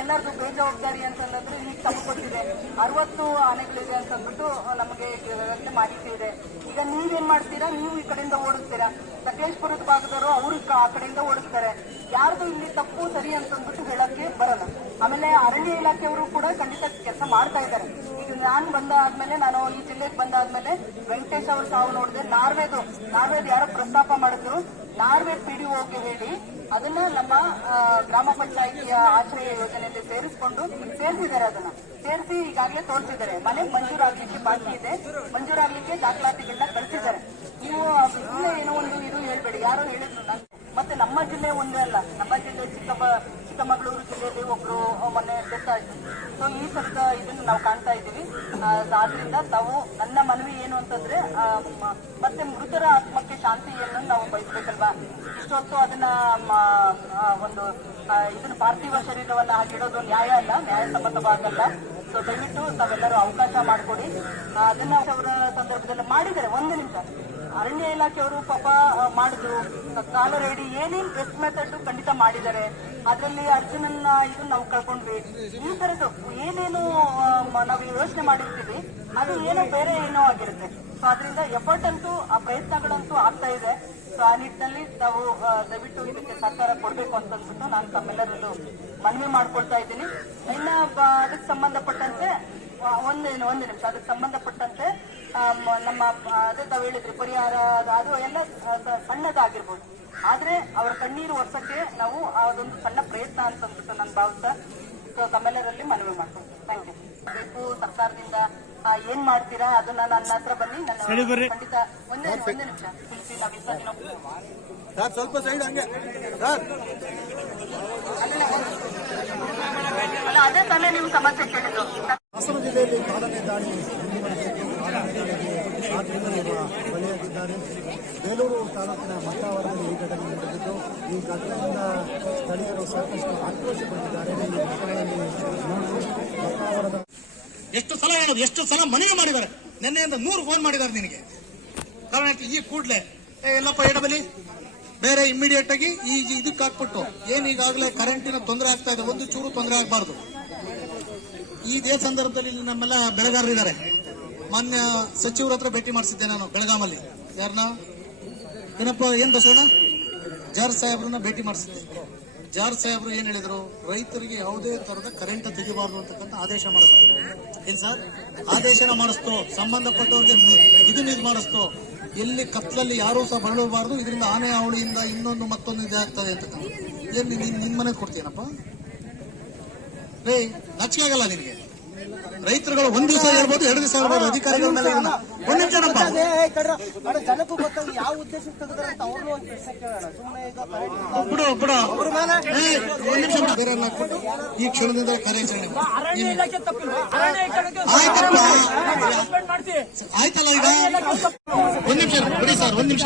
ಎಲ್ಲರಿಗೂ ಬೇಜವಾಬ್ದಾರಿ ಅಂತಂದ್ರೆ ಈಗ ತಮಗೆ ಗೊತ್ತಿದೆ 60 ಆನೆಗಳಿದೆ ಅಂತಂದ್ಬಿಟ್ಟು ನಮಗೆ ವ್ಯವಸ್ಥೆ ಮಾಹಿತಿ ಇದೆ. ಈಗ ನೀವೇನ್ ಮಾಡ್ತೀರಾ, ನೀವು ಈ ಕಡೆಯಿಂದ ಓಡಿಸ್ತೀರಾ, ಸಕಲೇಶ್ಪುರದ ಭಾಗದವರು ಅವರು ಆ ಕಡೆಯಿಂದ ಓಡಿಸ್ತಾರೆ. ಯಾರ್ದು ಇಲ್ಲಿ ತಪ್ಪು ಸರಿ ಅಂತಂದ್ಬಿಟ್ಟು ಹೇಳಕ್ಕೆ ಬರಲ್ಲ. ಆಮೇಲೆ ಅರಣ್ಯ ಇಲಾಖೆಯವರು ಕೂಡ ಖಂಡಿತ ಕೆಲಸ ಮಾಡ್ತಾ ಇದ್ದಾರೆ. ಈಗ ನಾನು ಈ ಜಿಲ್ಲೆಗೆ ಬಂದಾದ್ಮೇಲೆ ವೆಂಕಟೇಶ್ ಅವ್ರ ಸಾವು ನೋಡಿದೆ. ನಾರ್ವೇದು ಯಾರೋ ಪ್ರಸ್ತಾಪ ಮಾಡಿದ್ರು. ನಾರ್ವೇದ್ PDOಗೆ ಹೇಳಿ ಅದನ್ನ ನಮ್ಮ ಗ್ರಾಮ ಪಂಚಾಯಿತಿಯ ಆಶ್ರಯ ಯೋಜನೆಯಲ್ಲಿ ಸೇರಿಸಿದ್ದಾರೆ. ಅದನ್ನ ಸೇರಿಸಿ ಈಗಾಗಲೇ ತೋರಿಸಿದ್ದಾರೆ. ಮನೆಗೆ ಮಂಜೂರಾಗ್ಲಿಕ್ಕೆ ಬಾಕಿ ಇದೆ, ಮಂಜೂರಾಗ್ಲಿಕ್ಕೆ ದಾಖಲಾತಿಗಳನ್ನ ಕಳಿಸಿದ್ದಾರೆ. ನೀವು ಇಲ್ಲೇ ಏನೋ ಒಂದು ಇದು ಹೇಳ್ಬೇಡಿ. ಯಾರೋ ಹೇಳಿದ್ರು ನಾನು. ಮತ್ತೆ ನಮ್ಮ ಜಿಲ್ಲೆ ಒಂದೇ ಅಲ್ಲ, ನಮ್ಮ ಜಿಲ್ಲೆ ಚಿಕ್ಕಮಗಳೂರು ಜಿಲ್ಲೆಯಲ್ಲಿ ಒಬ್ರು ಮೊನ್ನೆ ಡೆತ್ ಆಯ್ತು. ಸೊ ಈ ತರದ ಇದನ್ನು ನಾವು ಕಾಣ್ತಾ ಇದ್ದೀವಿ. ಆದ್ರಿಂದ ತಾವು ನನ್ನ ಮನವಿ ಏನು ಅಂತಂದ್ರೆ, ಮತ್ತೆ ಮೃತರ ಆತ್ಮಕ್ಕೆ ಶಾಂತಿಯನ್ನು ನಾವು ಬಯಸ್ಬೇಕಲ್ವಾ. ಇಷ್ಟೊತ್ತು ಅದನ್ನ ಒಂದು ಇದನ್ನ ಪಾರ್ಥಿವ ಶರೀರವನ್ನ ಹಾಕಿಡೋದು ನ್ಯಾಯ ಅಲ್ಲ, ನ್ಯಾಯಸಮ್ಮತವಾಗಲ್ಲ. ಸೊ ದಯವಿಟ್ಟು ತಾವೆಲ್ಲರೂ ಅವಕಾಶ ಮಾಡಿಕೊಡಿ. ಅದನ್ನ ಅವರ ಸಂದರ್ಭದಲ್ಲಿ ಮಾಡಿದ್ದಾರೆ. ಒಂದು ನಿಮಿಷ, ಅರಣ್ಯ ಇಲಾಖೆಯವರು ಪಾಪ ಮಾಡಿದ್ರು, ಕಾಲರ್ ಐಡಿ ಏನೇನು ಬೆಸ್ಟ್ ಮೆಥಡ್ ಖಂಡಿತ ಮಾಡಿದ್ದಾರೆ. ಅದರಲ್ಲಿ ಅರ್ಜುನನ್ನ ಇದು ನಾವು ಕಳ್ಕೊಂಡ್ವಿ. ಈ ತರದ್ದು ಏನೇನು ನಾವು ಯೋಚನೆ ಮಾಡಿರ್ತೀವಿ ಅದು ಏನೋ ಬೇರೆ ಏನೋ ಆಗಿರುತ್ತೆ. ಸೊ ಅದರಿಂದ ಎಫರ್ಟ್ ಅಂತೂ, ಆ ಪ್ರಯತ್ನಗಳಂತೂ ಆಗ್ತಾ ಇದೆ. ಸೊ ಆ ನಿಟ್ಟಿನಲ್ಲಿ ತಾವು ದಯವಿಟ್ಟು ಇದಕ್ಕೆ ಸಹಕಾರ ಕೊಡಬೇಕು ಅಂತಂದ್ಬಿಟ್ಟು ನಾನು ತಮ್ಮೆಲ್ಲರಲ್ಲೂ ಮನವಿ ಮಾಡ್ಕೊಳ್ತಾ ಇದ್ದೀನಿ. ಇನ್ನ ಅದಕ್ಕೆ ಸಂಬಂಧಪಟ್ಟಂತೆ ಒಂದು ನಿಮಿಷ, ಅದಕ್ಕೆ ಸಂಬಂಧಪಟ್ಟಂತೆ ನಮ್ಮ ಅದೇ ತಾವು ಹೇಳಿದ್ರಿ ಪರಿಹಾರ, ಅದು ಎಲ್ಲ ಸಣ್ಣದಾಗಿರ್ಬೋದು. ಆದ್ರೆ ಅವರ ಕಣ್ಣೀರು ಒರ್ಸಕ್ಕೆ ನಾವು ಅದೊಂದು ಸಣ್ಣ ಪ್ರಯತ್ನ ಅಂತಂದ್ಬಿಟ್ಟು ನಾನು ಭಾವಿಸ್ತಾ ತಮ್ಮೆಲ್ಲರಲ್ಲಿ ಮನವಿ ಮಾಡ್ತೀನಿ. Thank you. ಬೇಕು ಸರ್ಕಾರದಿಂದ ಏನ್ ಮಾಡ್ತೀರಾ ಅದನ್ನ ನನ್ನ ಹತ್ರ ಬನ್ನಿ, ನಾನು ಖಂಡಿತ ಒಂದೇ ನಿಮಿಷ ತಿಳಿಸಿ. ನಾವಿಲ್ಲ ದಿನ ಸರ್ ಸ್ವಲ್ಪ ಸೈಡ್ ಹಂಗೆ ಸರ್. ಅಲ್ಲ, ಅದೇ ತಾನೇ ನೀವು ಸಮಸ್ಯೆ ಕೇಳಿದ್ರು. ಹಾಸನ ಜಿಲ್ಲೆಯಲ್ಲಿ ಕಾಡಾನೆ ದಾಳಿ ಬಲಿಯಾಗಿದ್ದಾರೆ. ಬೇಲೂರು ತಾಲೂಕಿನ ಮಟ್ಟಾವರದಲ್ಲಿ ಈ ಘಟನೆ ನಡೆದಿದ್ದು, ಈ ಘಟನೆಯಿಂದ ಸ್ಥಳೀಯರು ಸಾಕಷ್ಟು ಆಕ್ರೋಶಗೊಂಡಿದ್ದಾರೆ. ಈ ಘಟನೆಯಲ್ಲಿ ಮಟ್ಟಾವರದ ಎಷ್ಟು ಸಲ ಹೇಳೋದು, ಎಷ್ಟು ಸಲ ಮನವಿ ಮಾಡಿದ್ದಾರೆ. ನಿನ್ನೆಯಿಂದ 100 ಫೋನ್ ಮಾಡಿದ್ದಾರೆ ನಿನಗೆ. ಕಾರಣ ಈ ಕೂಡಲೇ ಎಲ್ಲಪ್ಪ ಎಡಬಲಿ ಬೇರೆ ಇಮ್ಮಿಡಿಯೇಟ್ ಆಗಿ ಈ ಇದಕ್ಕೆ ಹಾಕ್ಬಿಟ್ಟು ಏನ್ ಈಗಾಗಲೇ ಕರೆಂಟಿನ ತೊಂದರೆ ಆಗ್ತಾ ಇದೆ, ಒಂದು ಚೂರು ತೊಂದರೆ ಆಗಬಾರ್ದು. ಇದೇ ಸಂದರ್ಭದಲ್ಲಿ ಇಲ್ಲಿ ನಮ್ಮೆಲ್ಲ ಬೆಳೆಗಾರರಿದ್ದಾರೆ. ಮಾನ್ಯ ಸಚಿವರ ಹತ್ರ ಭೇಟಿ ಮಾಡಿಸಿದ್ದೆ ನಾನು ಬೆಳಗಾಮಲ್ಲಿ. ಯಾರನ್ನ ಏನಪ್ಪ ಏನ್ ಬಸವಣ್ಣ ಜಾರ್ಜ್ ಸಾಹೇಬ್ರನ್ನ ಭೇಟಿ ಮಾಡಿಸಿದ್ದೆ. ಜಾರ್ಜ್ ಸಾಹೇಬ್ರು ಏನ್ ಹೇಳಿದ್ರು, ರೈತರಿಗೆ ಯಾವುದೇ ತರದ ಕರೆಂಟ್ ತೆಗಿಬಾರ್ದು ಅಂತಕ್ಕಂಥ ಆದೇಶ ಮಾಡಿಸ್ತು. ಏನ್ ಸರ್ ಆದೇಶನ ಮಾಡಿಸ್ತು, ಸಂಬಂಧಪಟ್ಟವ್ರಿಗೆ ಇದನ್ನ ಇದು ಮಾಡಿಸ್ತು. ಎಲ್ಲಿ ಕತ್ಲಲ್ಲಿ ಯಾರೂ ಸಹ ಬರಲಬಾರ್ದು, ಇದರಿಂದ ಆನೆ ಹಾವಳಿಯಿಂದ ಇನ್ನೊಂದು ಮತ್ತೊಂದು ಇದಾಗ್ತದೆ ಅಂತಕ್ಕಂಥ. ಏನ್ ನಿನ್ ಮನೆಗೆ ಕೊಡ್ತೀನಪ್ಪ ರೇ, ನಾಚಿಕೆ ಆಗಲ್ಲ ನಿನಗೆ? ರೈತರುಗಳು ಒಂದ್ ದಿವಸ ಹೇಳ್ಬೋದು, 2 ದಿವಸ ಹೇಳ್ಬೋದು, ಅಧಿಕಾರಿಗಳ ಮೇಲೆ ಒಂದ್ ನಿಮಿಷನಪ್ಪ. ಜನಕ್ಕೂ ಗೊತ್ತಾಗ ಯಾವ ಉದ್ದೇಶಕ್ಕೆ ತೆಗೆದ್ರೆ ಅಂತ ಅವ್ರನ್ನೂ ಒಂದು ಪ್ರಶ್ನೆ ಕೇಳೋಣ. ಸುಮ್ಮನೆ ಈಗ ಬಿಡು ಒಂದ್ ನಿಮಿಷ ಬೇರೆ ಹಾಕ್ಬಿಟ್ಟು ಈ ಕ್ಷಣದಿಂದ ಕಾರ್ಯಾಚರಣೆ ಆಯ್ತಲ್ಲ. ಈಗ ಒಂದ್ ನಿಮಿಷ ಬಿಡಿ ಸರ್, ಒಂದ್ ನಿಮಿಷ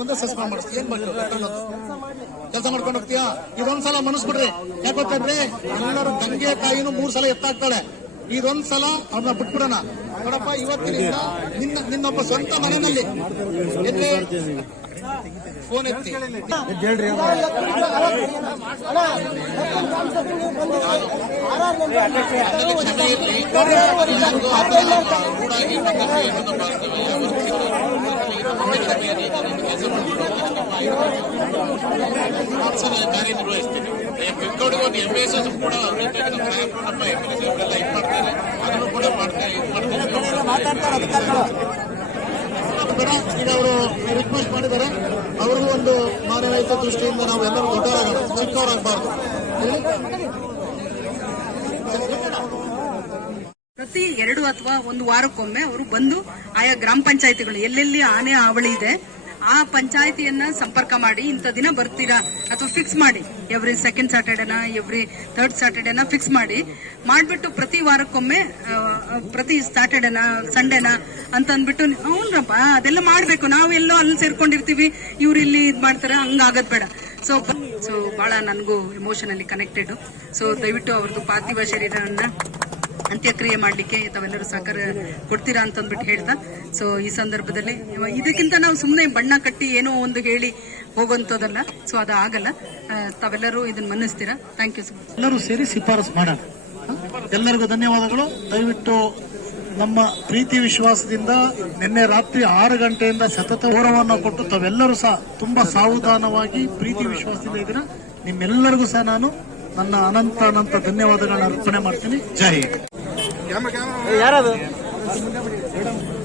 ಬಂದ ಸಸ್ಪೆಂಡ್ ಮಾಡಿಸ್ತೀವಿ. ಏನ್ ಮಾಡ್ತೀವಿ, ಕೆಲಸ ಮಾಡ್ಕೊಂಡು ಹೋಗ್ತೀಯಾ? ಇದೊಂದ್ಸಲ ಮನಸ್ಬಿಡ್ರಿ. ಯಾಕೆ ಗೊತ್ತಾದ್ರೆ ಎಲ್ಲರೂ ಗಂಗೆ ಕಾಯಿನೂ 3 ಸಲ ಎತ್ತಾಕ್ತಾಳೆ. ಇದೊಂದ್ಸಲ ಅವ್ರನ್ನ ಬಿಟ್ಬಿಡೋಣ. ನೋಡಪ್ಪ, ಇವತ್ತಿನಿಂದ ನಿನ್ನೊಬ್ಬ ಸ್ವಂತ ಮನೆಯಲ್ಲಿ ಎಲ್ಲಿ ಫೋನ್ ಎತ್ತಿ ಕಾರ್ಯನಿರ್ವಹಿಸ್ತೀನಿ. ಬೆಂಗಳೂರಿಗೆ ಒಂದು MSS ಕೂಡ ಅವರೇ ಮಾಡ್ತಾರೆ, ಅದನ್ನು ಕೂಡ ಮಾಡ್ತಾರೆ. ಈಗ ಅವರು ರಿಕ್ವೆಸ್ಟ್ ಮಾಡಿದ್ದಾರೆ, ಅವ್ರಿಗೂ ಒಂದು ಮಾನವೀಯತೆ ದೃಷ್ಟಿಯಿಂದ ನಾವು ಎಲ್ಲರೂ ದೊಡ್ಡವರಾಗೋಣ, ಚಿಕ್ಕವರಾಗಬಾರ್ದು. ಪ್ರತಿ 2 ಅಥವಾ 1 ವಾರಕ್ಕೊಮ್ಮೆ ಅವರು ಬಂದು ಆಯಾ ಗ್ರಾಮ ಪಂಚಾಯತಿಗಳು ಎಲ್ಲೆಲ್ಲಿ ಆನೆ ಹಾವಳಿ ಇದೆ ಆ ಪಂಚಾಯತಿಯನ್ನ ಸಂಪರ್ಕ ಮಾಡಿ ಇಂಥ ದಿನ ಬರ್ತೀರಾ ಅಥವಾ ಫಿಕ್ಸ್ ಮಾಡಿ, ಎವ್ರಿ ಸೆಕೆಂಡ್ ಸ್ಯಾಟರ್ಡೇನ ಎವ್ರಿ ಥರ್ಡ್ ಸ್ಯಾಟರ್ಡೇನ ಫಿಕ್ಸ್ ಮಾಡ್ಬಿಟ್ಟು ಪ್ರತಿ ವಾರಕ್ಕೊಮ್ಮೆ ಪ್ರತಿ ಸ್ಯಾಟರ್ಡೇನ ಸಂಡೇನ ಅಂತ ಅಂದ್ಬಿಟ್ಟು ಅವ್ನಪ್ಪ ಅದೆಲ್ಲ ಮಾಡ್ಬೇಕು. ನಾವು ಎಲ್ಲೋ ಅಲ್ಲಿ ಸೇರ್ಕೊಂಡಿರ್ತೀವಿ, ಇವ್ರು ಇಲ್ಲಿ ಇದ್ ಮಾಡ್ತಾರೆ, ಹಂಗಾಗದ್ ಬೇಡ. ಸೊ ಬಹಳ ನನಗೂ ಇಮೋಷನಲಿ ಕನೆಕ್ಟೆಡ್. ಸೊ ದಯವಿಟ್ಟು ಅವ್ರದ್ದು ಪಾರ್ಥಿವ ಶರೀರವನ್ನ ಅಂತ್ಯಕ್ರಿಯೆ ಮಾಡ್ಲಿಕ್ಕೆ ತಾವೆಲ್ಲರೂ ಸಹಕಾರ ಕೊಡ್ತೀರಾ ಅಂತ ಅಂದ್ಬಿಟ್ಟು ಹೇಳ್ತಾ, ಸೊ ಈ ಸಂದರ್ಭದಲ್ಲಿ ಇದಕ್ಕಿಂತ ನಾವು ಸುಮ್ಮನೆ ಬಣ್ಣ ಕಟ್ಟಿ ಏನೋ ಒಂದು ಹೇಳಿ ಹೋಗುವಂಥದ್ದಲ್ಲ. ಸೊ ಅದು ಆಗಲ್ಲ. ತಾವೆಲ್ಲರೂ ಇದನ್ನ ಮನ್ನಿಸ್ತೀರಾ. Thank you. ಎಲ್ಲರೂ ಸೇರಿ ಶಿಫಾರಸು ಮಾಡೋಣ. ಎಲ್ಲರಿಗೂ ಧನ್ಯವಾದಗಳು. ದಯವಿಟ್ಟು ನಮ್ಮ ಪ್ರೀತಿ ವಿಶ್ವಾಸದಿಂದ ನಿನ್ನೆ ರಾತ್ರಿ 6 ಗಂಟೆಯಿಂದ ಸತತ ಗೌರವವನ್ನು ಕೊಟ್ಟು ತಾವೆಲ್ಲರೂ ಸಹ ತುಂಬಾ ಸಾವಧಾನವಾಗಿ ಪ್ರೀತಿ ವಿಶ್ವಾಸದಿಂದ ಇದ್ದೀರಾ. ನಿಮ್ಮೆಲ್ಲರಿಗೂ ಸಹ ನಾನು ನನ್ನ ಅನಂತ ಧನ್ಯವಾದಗಳನ್ನ ಅರ್ಪಣೆ ಮಾಡ್ತೀನಿ. ಜೈ ಹಿಂದ್. ಯಾರದು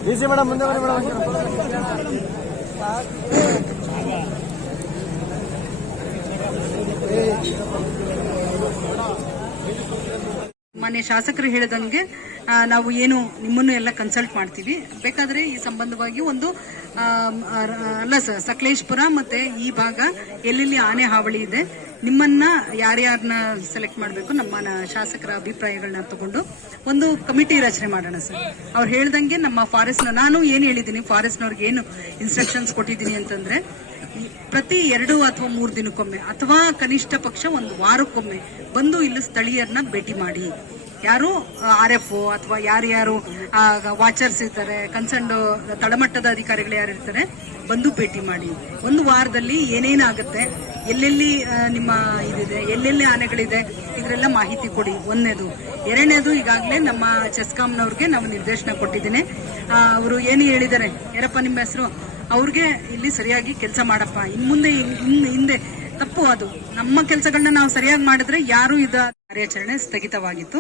ಬಿಸಿ ಮೇಡಮ್, ಮುಂದೆ ಬನ್ನಿ ಮೇಡಮ್. ಮಾನ್ಯ ಶಾಸಕರು ಹೇಳಿದಂಗೆ ನಾವು ಏನು ನಿಮ್ಮನ್ನು ಎಲ್ಲ ಕನ್ಸಲ್ಟ್ ಮಾಡ್ತೀವಿ. ಬೇಕಾದ್ರೆ ಈ ಸಂಬಂಧವಾಗಿ ಒಂದು ಅಲ್ಲ ಸರ್, ಸಕಲೇಶ್ಪುರ ಮತ್ತೆ ಈ ಭಾಗ ಎಲ್ಲೆಲ್ಲಿ ಆನೆ ಹಾವಳಿ ಇದೆ, ನಿಮ್ಮನ್ನ ಯಾರ್ಯಾರನ್ನ ಸೆಲೆಕ್ಟ್ ಮಾಡಬೇಕು, ನಮ್ಮ ಶಾಸಕರ ಅಭಿಪ್ರಾಯಗಳನ್ನ ತಗೊಂಡು ಒಂದು ಕಮಿಟಿ ರಚನೆ ಮಾಡೋಣ ಸರ್. ಅವ್ರು ಹೇಳ್ದಂಗೆ ನಮ್ಮ ಫಾರೆಸ್ಟ್ ನಾನು ಏನ್ ಹೇಳಿದ್ದೀನಿ, ಫಾರೆಸ್ಟ್ನವ್ರಿಗೆ ಏನು ಇನ್ಸ್ಟ್ರಕ್ಷನ್ಸ್ ಕೊಟ್ಟಿದ್ದೀನಿ ಅಂತಂದ್ರೆ, ಪ್ರತಿ 2 ಅಥವಾ 3 ದಿನಕ್ಕೊಮ್ಮೆ ಅಥವಾ ಕನಿಷ್ಠ ಪಕ್ಷ 1 ವಾರಕ್ಕೊಮ್ಮೆ ಬಂದು ಇಲ್ಲಿ ಸ್ಥಳೀಯರನ್ನ ಭೇಟಿ ಮಾಡಿ. ಯಾರು RF ಅಥವಾ ಯಾರ್ಯಾರು ವಾಚರ್ಸ್ ಇರ್ತಾರೆ, ಕನ್ಸರ್ನ್ಡ್ ತಳಮಟ್ಟದ ಅಧಿಕಾರಿಗಳು ಯಾರು ಇರ್ತಾರೆ, ಬಂದು ಭೇಟಿ ಮಾಡಿ. 1 ವಾರದಲ್ಲಿ ಏನೇನಾಗುತ್ತೆ, ಎಲ್ಲೆಲ್ಲಿ ನಿಮ್ಮ ಇದಿದೆ, ಎಲ್ಲೆಲ್ಲಿ ಆನೆಗಳಿದೆ, ಇದರೆಲ್ಲ ಮಾಹಿತಿ ಕೊಡಿ. 1ನೇದು. 2ನೇದು, ಈಗಾಗಲೇ ನಮ್ಮ ಚೆಸ್ಕಾಂನವ್ರಿಗೆ ನಾವು ನಿರ್ದೇಶನ ಕೊಟ್ಟಿದ್ದೀನಿ. ಅವರು ಏನು ಹೇಳಿದ್ದಾರೆ, ಯಾರಪ್ಪ ನಿಮ್ಮ ಹೆಸರು, ಅವ್ರಿಗೆ ಇಲ್ಲಿ ಸರಿಯಾಗಿ ಕೆಲಸ ಮಾಡಪ್ಪ, ಹಿಂದೆ ತಪ್ಪು, ಅದು ನಮ್ಮ ಕೆಲಸಗಳನ್ನ ನಾವು ಸರಿಯಾಗಿ ಮಾಡಿದ್ರೆ ಯಾರು ಕಾರ್ಯಾಚರಣೆ ಸ್ಥಗಿತವಾಗಿತ್ತು.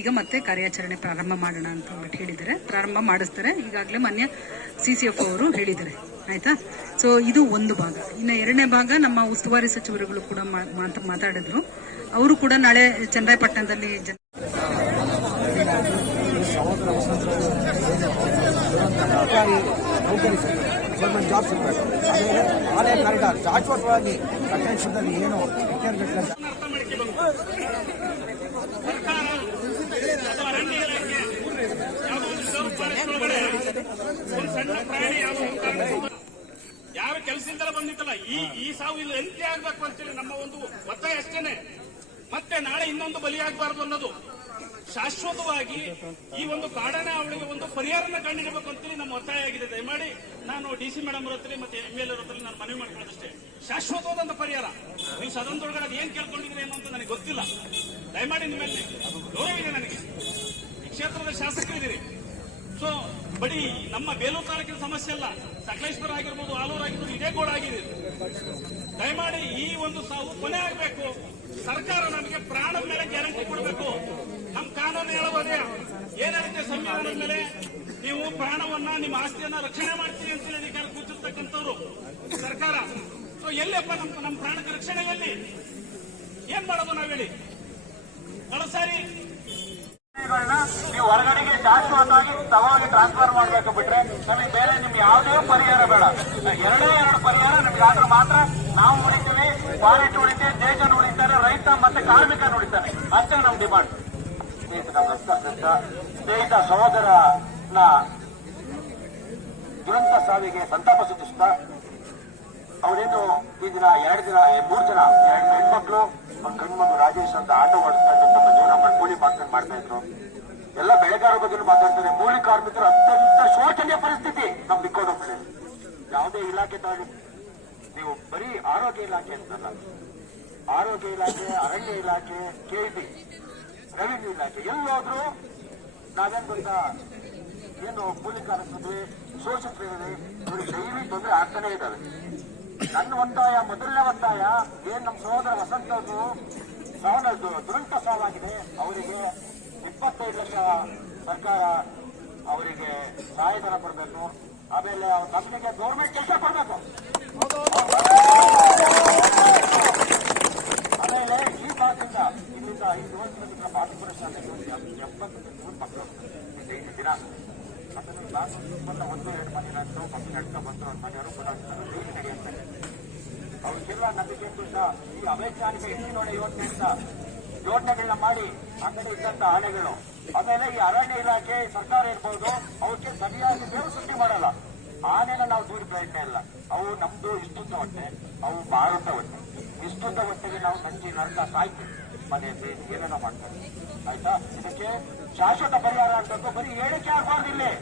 ಈಗ ಮತ್ತೆ ಕಾರ್ಯಾಚರಣೆ ಪ್ರಾರಂಭ ಮಾಡೋಣ ಅಂತ ಹೇಳಿದ್ದಾರೆ. ಪ್ರಾರಂಭ ಮಾಡಿಸ್ತಾರೆ. ಈಗಾಗಲೇ ಮಾನ್ಯ CCF ಅವರು ಹೇಳಿದ್ದಾರೆ. ಆಯ್ತಾ? ಸೊ ಇದು ಒಂದು ಭಾಗ. ಇನ್ನು 2ನೇ ಭಾಗ ನಮ್ಮ ಉಸ್ತುವಾರಿ ಸಚಿವರುಗಳು ಕೂಡ ಮಾತಾಡಿದ್ರು. ಅವರು ಕೂಡ ನಾಳೆ ಚನ್ನರಾಯಪಟ್ಟಣದಲ್ಲಿ ಗೌರ್ಮೆಂಟ್ ಜಾಬ್ ಸಿಗಬೇಕು. ಆನೆ ಕಾರಿಡಾರ್ ಶಾಶ್ವತವಾಗಿ ಕಟ್ಟಡದಲ್ಲಿ ಏನು ಯಾರು ಕೆಲಸದಿಂದಲೇ ಬಂದಿತ್ತಲ್ಲ, ಈ ಸಾವು ಇಲ್ಲಿ ಎಂತೆ ಆಗ್ಬೇಕು ಅಂತೇಳಿ ನಮ್ಮ ಒಂದು ಒತ್ತಾಯ ಅಷ್ಟೇನೆ. ಮತ್ತೆ ನಾಳೆ ಇನ್ನೊಂದು ಬಲಿಯಾಗಬಾರದು ಅನ್ನೋದು ಶಾಶ್ವತವಾಗಿ ಈ ಒಂದು ಕಾಡಾನೆ ಅವಳಿಗೆ ಒಂದು ಪರಿಹಾರನ ಕಂಡಿಡಬೇಕು ಅಂತೇಳಿ ನಮ್ಮ ಒತ್ತಾಯ ಆಗಿದೆ. ದಯಮಾಡಿ ನಾನು DC ಮೇಡಮ್ ಹತ್ರ ಮತ್ತೆ MLA ಹತ್ರ ನಾನು ಮನವಿ ಮಾಡ್ಕೊಳ್ಳೋದಷ್ಟೇ, ಶಾಶ್ವತವಾದಂತ ಪರಿಹಾರ. ನೀವು ಸದನದೊಳಗಡೆ ಅದು ಏನ್ ಕೇಳ್ಕೊಂಡಿದ್ರೆ ಏನು ಅಂತ ನನಗೆ ಗೊತ್ತಿಲ್ಲ. ದಯಮಾಡಿ ನಿಮ್ಮಲ್ಲಿ ಗೌರವ ಇದೆ ನನಗೆ, ಈ ಕ್ಷೇತ್ರದ ಶಾಸಕರಿದ್ದೀರಿ. ಸೊ ಬರೀ ನಮ್ಮ ಬೇಲೂರು ತಾಲೂಕಿನ ಸಮಸ್ಯೆ ಅಲ್ಲ, ಸಕಲೇಶ್ವರ ಆಗಿರ್ಬೋದು, ಆಲೂರು ಆಗಿರ್ಬೋದು, ಇದೇ ಗೋಡ ಆಗಿದೆ. ದಯಮಾಡಿ ಈ ಒಂದು ಸಾವು ಕೊನೆ ಆಗಬೇಕು. ಸರ್ಕಾರ ನಮಗೆ ಪ್ರಾಣದ ಮೇಲೆ ಗ್ಯಾರಂಟಿ ಕೊಡಬೇಕು. ನಮ್ಮ ಕಾನೂನು ಹೇಳುವುದೇ ಏನಿರುತ್ತೆ, ಸಂವಿಧಾನದ ಮೇಲೆ ನೀವು ಪ್ರಾಣವನ್ನ, ನಿಮ್ಮ ಆಸ್ತಿಯನ್ನ ರಕ್ಷಣೆ ಮಾಡ್ತೀರಿ ಅಂತೇಳಿ ಅಧಿಕಾರ ಕೂತಿರ್ತಕ್ಕಂಥವ್ರು ಸರ್ಕಾರ. ಸೊ ಎಲ್ಲಪ್ಪ ನಮ್ಮ ಪ್ರಾಣಕ್ಕೆ ರಕ್ಷಣೆ ಎಲ್ಲಿ? ಏನ್ ಮಾಡೋದು ನಾವು ಹೇಳಿ? ಕಳಸಾರಿ ನೀವು ಹೊರಗಡೆಗೆ ಶಾಶ್ವತವಾಗಿ ತವಾಗಿ ಟ್ರಾನ್ಸ್ಫರ್ ಮಾಡಬೇಕು ಬಿಟ್ರೆ ನಮಗೆ ಬೇರೆ ನಿಮ್ಗೆ ಯಾವುದೇ ಪರಿಹಾರ ಬೇಡ. 2 ಪರಿಹಾರ ನಮ್ಗೆ ಆದ್ರೂ ಮಾತ್ರ ನಾವು ಉಳಿತೀವಿ, ಫಾರೆಸ್ಟ್ ಉಳಿತೀವಿ, ದೇಶನ ಉಳಿತಾರೆ, ರೈತ ಮತ್ತೆ ಕಾರ್ಮಿಕ ಉಳಿತಾನೆ. ಅಷ್ಟೇ ನಮ್ಮ ಡಿಮಾಂಡ್. ಸ್ನೇಹಿತ ಸಹೋದರನ ದುರಂತ ಸಾವಿಗೆ ಸಂತಾಪ ಸೂಚಿಸುತ್ತಾ, ಅವರೇನು ಈ ದಿನ 2 ದಿನ 3 ಜನ 2 ಹೆಣ್ಮಕ್ಳು, ಒಂದು ಗಂಡು ಮಗು ರಾಜೇಶ್ ಅಂತ ಆಟೋ ಓಡಿಸ್ತಾ ಇದ್ದು ತಮ್ಮ ಜೀವನ ಕೂಲಿ ಮಾಡ್ಕೊಂಡು ಮಾಡ್ತಾ ಇದ್ರು. ಎಲ್ಲ ಬೆಳೆಗಾರರ ಬಗ್ಗೆ ಮಾತಾಡ್ತಾರೆ. ಮೂಲಿ ಕಾರ್ಮಿಕರು ಅತ್ಯಂತ ಶೋಚನೀಯ ಪರಿಸ್ಥಿತಿ ನಮ್ ಇಕೋನೊಮಿ. ಯಾವುದೇ ಇಲಾಖೆ ತಗೊಳ್ಳಿ ನೀವು, ಬರೀ ಆರೋಗ್ಯ ಇಲಾಖೆ ಅಂತಲ್ಲ, ಆರೋಗ್ಯ ಇಲಾಖೆ, ಅರಣ್ಯ ಇಲಾಖೆ, ಕೆಇಬಿ, ರೆವಿನ್ಯೂ ಇಲಾಖೆ, ಎಲ್ಲೋದ್ರೂ ನಾವೇನ್ ಗೊತ್ತಾ, ಏನು ಕೂಲಿ ಕಾರ್ಮಿಕರು ಶೋಷಿತರಿದ್ದಾರೆ, ಇವ್ರಿಗೆ ಡೈಲಿ ತೊಂದರೆ ಆಗ್ತಾನೆ ಇದ್ದಾವೆ. ನನ್ನ ಒತ್ತಾಯ, ಮೊದಲನೇ ಒತ್ತಾಯ, ಏನ್ ನಮ್ಮ ಸಹೋದರ ವಸಂತದ್ದು ದುರಂತ ಸಾವಾಗಿದೆ, ಅವರಿಗೆ 25 ಲಕ್ಷ ಸರ್ಕಾರ ಅವರಿಗೆ ಸಹಾಯಧನ ಕೊಡಬೇಕು. ಆಮೇಲೆ ಅವ್ರ ಕಂಪ್ನಿಗೆ ಗೌರ್ಮೆಂಟ್ ಕೆಲಸ ಕೊಡಬೇಕು. ಆಮೇಲೆ ಈ ಭಾಗದಿಂದ ಇಲ್ಲಿಂದ 5 ವರ್ಷದ ಬಾದಿಪುರ ಶಾಲೆಗೆ 70 ಮಕ್ಕಳು ದಿನ ಒಂದು 2 ಮನೆ ಮಕ್ಕಳು ನಡ್ಕೊ ಬಂದು ಅವ್ರ ಮನೆಯವರು ಕೂಡ ನಡೆಯುತ್ತಾರೆ. ಅವ್ರಿಗೆಲ್ಲ ನಂಬಿಕೆ ಸಹ ಈ ಅವೈಜ್ಞಾನಿಕ ಎತ್ತಿನೊಳೆ ಯೋಜನೆಗಳನ್ನ ಮಾಡಿ ಅಂಗಡಿ ಇದ್ದಂತ ಆನೆಗಳು, ಆಮೇಲೆ ಈ ಅರಣ್ಯ ಇಲಾಖೆ, ಸರ್ಕಾರ ಇರ್ಬೋದು, ಅವಕ್ಕೆ ಸರಿಯಾಗಿ ಬೇವು ಸೃಷ್ಟಿ ಮಾಡಲ್ಲ. ಆನೆನ ನಾವು ದೂರ ಪ್ರಯತ್ನ ಇಲ್ಲ, ಅವು ನಮ್ದು ಇಷ್ಟುದ್ದ ಹೊಟ್ಟೆ, ಅವು ಮಾರುತ್ತ ಹೊಟ್ಟೆ, ಇಷ್ಟುದ್ದ ಹೊಟ್ಟೆಗೆ ನಾವು ಸಂಜೆ ನರ್ಕ ಸಾಯ್ತೀವಿ, ಮನೆಯಲ್ಲಿ ಏನೇನೋ ಮಾಡ್ತಾರೆ. ಆಯ್ತಾ? ಇದಕ್ಕೆ ಶಾಶ್ವತ ಪರಿಹಾರ ಆಗಬೇಕು. ಬರೀ ಹೇಳಿಕೆ ಆಗಬಾರ್ದು. ಇಲ್ಲಿ